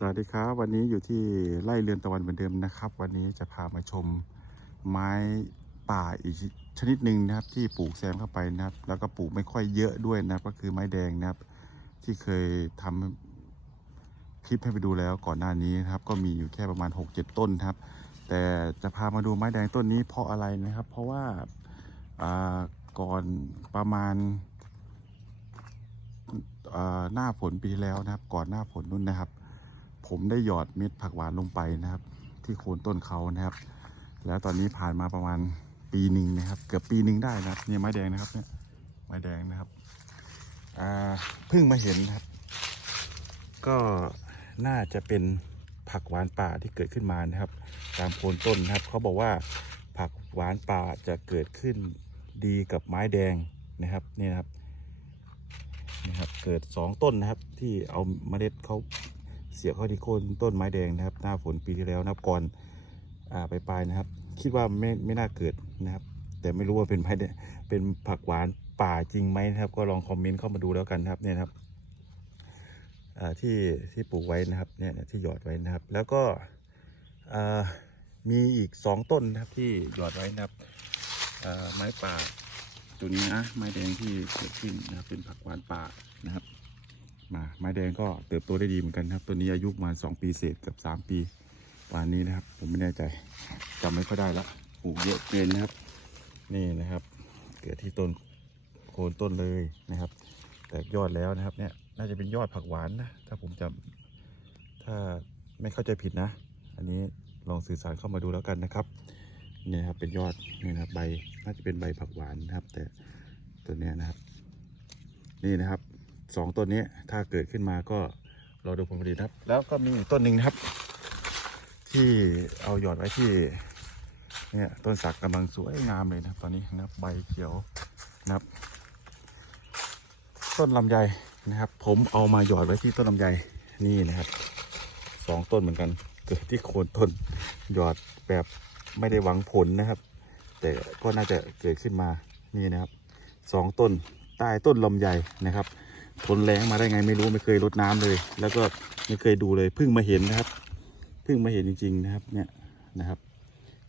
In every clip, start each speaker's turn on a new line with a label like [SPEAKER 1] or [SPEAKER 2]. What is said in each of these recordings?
[SPEAKER 1] สวัสดีครับวันนี้อยู่ที่ไร่เรือนตะวันเหมือนเดิมนะครับ วันนี้จะพามาชมไม้ป่าอีกชนิดหนึ่งนะครับ ที่ปลูกแซมเข้าไปนะครับ แล้วก็ปลูกไม่ค่อยเยอะด้วยนะครับ ก็คือไม้แดงนะครับ ที่เคยทำคลิปให้ไปดูแล้วก่อนหน้านี้นะครับ ก็มีอยู่แค่ประมาณ 6-7 ต้นครับ แต่จะพามาดูไม้แดงต้นนี้เพราะอะไรนะครับ เพราะว่าก่อนประมาณหน้าฝนปีแล้วนะครับ ก่อนหน้าฝนนู่นนะครับ ผมได้หยอดเม็ดผักหวานลงไปนะครับ ที่โคนต้นเขานะครับ แล้วตอนนี้ผ่านมาประมาณปีหนึ่งนะครับ เกือบปีหนึ่งได้นะครับเนี่ยไม้แดงนะครับเนี่ยไม้แดงนะครับอ่าเพิ่งมาเห็นนะครับ ก็น่าจะเป็นผักหวานป่าที่เกิดขึ้นมานะครับ ตามโคนต้นนะครับเขาบอกว่าผักหวานป่าจะเกิดขึ้นดีกับไม้แดงนะครับนี่นะครับนะครับ เกิด 2 ต้นนะครับที่เอาเมล็ดเขา เสียบเข้าที่โคนต้นไม้แดงนะครับ หน้าฝนปีที่แล้วนะครับก่อนอ่าไปปลายนะครับ คิดว่าไม่ไม่น่าเกิดนะครับ แต่ไม่รู้ว่าเป็นไม้เป็นผักหวานป่าจริงไหมนะครับ ก็ลองคอมเมนต์เข้ามาดูแล้วกันนะครับเนี่ยครับที่ที่ปลูกไว้นะครับเนี่ยที่หยอดไว้นะครับ แล้วก็มีอีก 2 ต้นนะครับที่หยอดไว้นะครับไม้ป่าตัวนี้นะไม้แดงที่เกิดขึ้นนะครับเป็นผักหวานป่านะครับ มาไม้แดงก็เติบโตได้ดีเหมือนกันครับ ตัวนี้อายุมาสองปีเศษกับสามปีปานนี้นะครับ ผมไม่แน่ใจจำไม่ค่อยได้ละปลูกเยอะเกินนะครับ นี่นะครับ เกิดที่ต้นโคนต้นเลยนะครับ แตกยอดแล้วนะครับ เนี่ยน่าจะเป็นยอดผักหวานนะถ้าผมจำถ้าไม่เข้าใจผิดนะ อันนี้ลองสื่อสารเข้ามาดูแล้วกันนะครับนี่นะครับเป็นยอดนี่นะครับใบน่าจะเป็นใบผักหวานนะครับ แต่ตัวเนี้ยนะครับ นี่นะครับ สองต้นนี้ถ้าเกิดขึ้นมาก็รอดูผลผลิตครับ แล้วก็มีอีกต้นหนึ่งนะครับ ที่เอาหยอดไว้ที่เนี่ยต้นสักกำลังสวยงามเลยนะตอนนี้นะครับใบเขียวนะครับ ต้นลำไยนะครับ ผมเอามาหยอดไว้ที่ต้นลำไยนี่นะครับสองต้นเหมือนกัน เกิดที่โคนต้นหยอดแบบไม่ได้หวังผลนะครับ แต่ก็น่าจะเกิดขึ้นมานี่นะครับสองต้นใต้ต้นลำไยนะครับ ทนแรงมาได้ไงไม่รู้ไม่เคยรดน้ำเลย แล้วก็ไม่เคยดูเลยเพิ่งมาเห็นนะครับเพิ่งมาเห็นจริง ๆ นะครับ เนี่ยนะครับ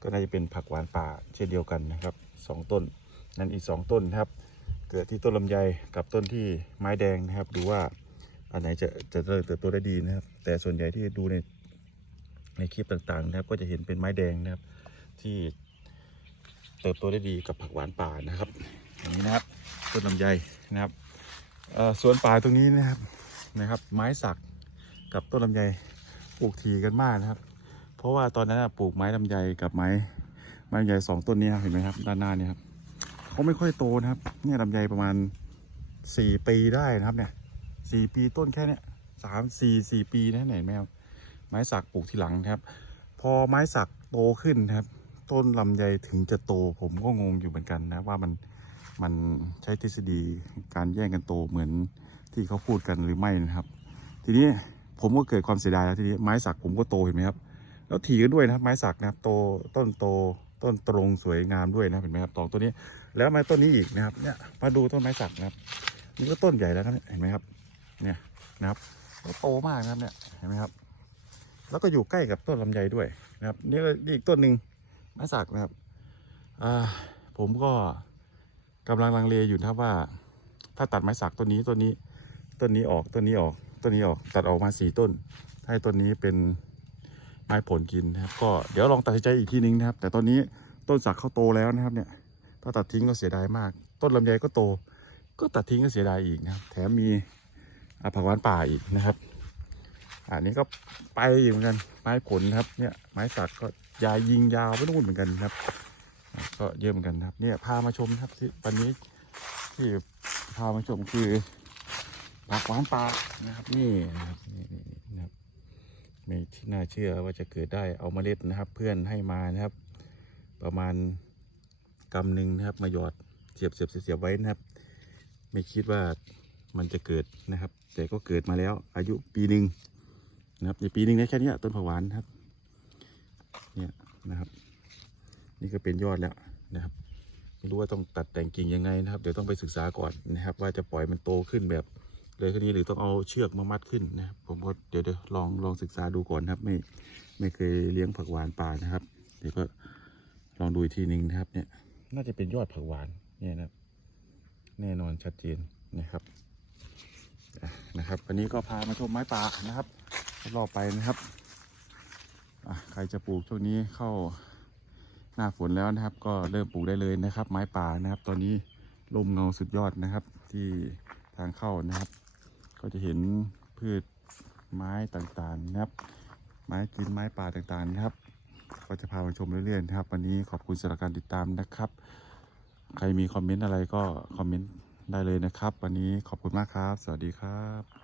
[SPEAKER 1] ก็น่าจะเป็นผักหวานป่าเช่นเดียวกันนะครับสองต้น นั่นอีกสองต้นนะครับ เกิดที่ต้นลำไยกับต้นที่ไม้แดงนะครับ ดูว่าอันไหนจะจะเติบโตได้ดีนะครับ แต่ส่วนใหญ่ที่ดูในในคลิปต่างๆ นะครับ ก็จะเห็นเป็นไม้แดงนะครับ ที่เติบโตได้ดีกับผักหวานป่านะครับอย่างนี้นะครับ ต้นลำไยนะครับ สวนป่าตรงนี้นะครับนะครับ ไม้สักกับต้นลำไยปลูกทีกันมากนะครับ เพราะว่าตอนนั้นปลูกไม้ลำไยกับไม้ไม้ลำไยสองต้นนี้เห็นไหมครับ ด้านหน้านี่ครับเขาไม่ค่อยโตนะครับเนี่ยลำไยประมาณสี่ปีได้นะครับเนี่ยสี่ปีต้นแค่เนี้ยสามสี่สี่ปีนะเห็นไหมครับไม้สักปลูกทีหลังครับ พอไม้สักโตขึ้นครับ ต้นลำไยถึงจะโตผมก็งงอยู่เหมือนกันนะว่ามัน มันใช้ทฤษฎีการแย่งกันโตเหมือนที่เขาพูดกันหรือไม่นะครับ ทีนี้ผมก็เกิดความเสียดายแล้วทีนี้ไม้สักผมก็โตเห็นไหมครับ แล้วถี่กันด้วยนะครับ ไม้สักนะครับโตต้นโตต้นตรงสวยงามด้วยนะเห็นไหมครับตองต้นนี้ แล้วไม้ต้นนี้อีกนะครับเนี่ยมาดูต้นไม้สักนะครับนี่ก็ต้นใหญ่แล้วครับเนี่ยเห็นไหมครับ เนี่ยนะครับโตมากนะครับเนี่ยเห็นไหมครับ แล้วก็อยู่ใกล้กับต้นลำไยด้วยนะครับนี่ก็นี่อีกต้นหนึ่งไม้สักนะครับอ่าผมก็ กำลังลังเลอยู่นะว่า ถ้าตัดไม้สักต้นนี้ต้นนี้ต้นนี้ออกต้นนี้ออกต้นนี้ออกตัดออกมาสี่ต้น ให้ต้นนี้เป็นไม้ผลกินนะครับ ก็เดี๋ยวลองตัดสินใจอีกทีนึงนะครับ แต่ตอนนี้ต้นสักเขาโตแล้วนะครับเนี่ย ถ้าตัดทิ้งก็เสียดายมาก ต้นลำไยก็โต ก็ตัดทิ้งก็เสียดายอีกนะครับ แถมมีอ่าผักหวานป่าอีกนะครับอันนี้ก็ไปอยู่เหมือนกันไม้ผลครับเนี่ยไม้สักก็ยายยิงยาวไปนู่นเหมือนกันครับ ก็เยอะเหมือนกันครับ เนี่ยพามาชมครับที่วันนี้ที่พามาชมคือผักหวานป่านะครับ นี่นะครับนี่นี่นะครับไม่ที่น่าเชื่อว่าจะเกิดได้เอาเมล็ดนะครับ เพื่อนให้มานะครับ ประมาณกำหนึ่งนะครับ มาหยอดเสียบเสียบเสียบไว้นะครับ ไม่คิดว่ามันจะเกิดนะครับ แต่ก็เกิดมาแล้ว อายุปีหนึ่งนะครับในปีหนึ่งได้แค่นี้ต้นผักหวานครับ เนี่ยนะครับ นี่ก็เป็นยอดแล้วนะครับไม่รู้ว่าต้องตัดแต่งกิ่งยังไงนะครับ เดี๋ยวต้องไปศึกษาก่อนนะครับ ว่าจะปล่อยมันโตขึ้นแบบเลยคนนี้หรือต้องเอาเชือกมามัดขึ้นนะครับผมก็เดี๋ยวเดี๋ยวลองลองศึกษาดูก่อนนะครับไม่ไม่เคยเลี้ยงผักหวานป่านะครับ เดี๋ยวก็ลองดูอีกทีหนึ่งนะครับเนี่ย น่าจะเป็นยอดผักหวานเนี่ยนะครับ แน่นอนชัดเจนนะครับนะครับ วันนี้ก็พามาชมไม้ป่านะครับรอบไปนะครับอะใครจะปลูกช่วงนี้เข้า หน้าฝนแล้วนะครับ ก็เริ่มปลูกได้เลยนะครับ ไม้ป่านะครับ ตอนนี้ลมเงาสุดยอดนะครับ ที่ทางเข้านะครับ ก็จะเห็นพืชไม้ต่างๆนะครับ ไม้กินไม้ป่าต่างๆนะครับ ก็จะพามาชมเรื่อยๆนะครับ วันนี้ขอบคุณสำหรับการติดตามนะครับ ใครมีคอมเมนต์อะไรก็คอมเมนต์ได้เลยนะครับ วันนี้ขอบคุณมากครับ สวัสดีครับ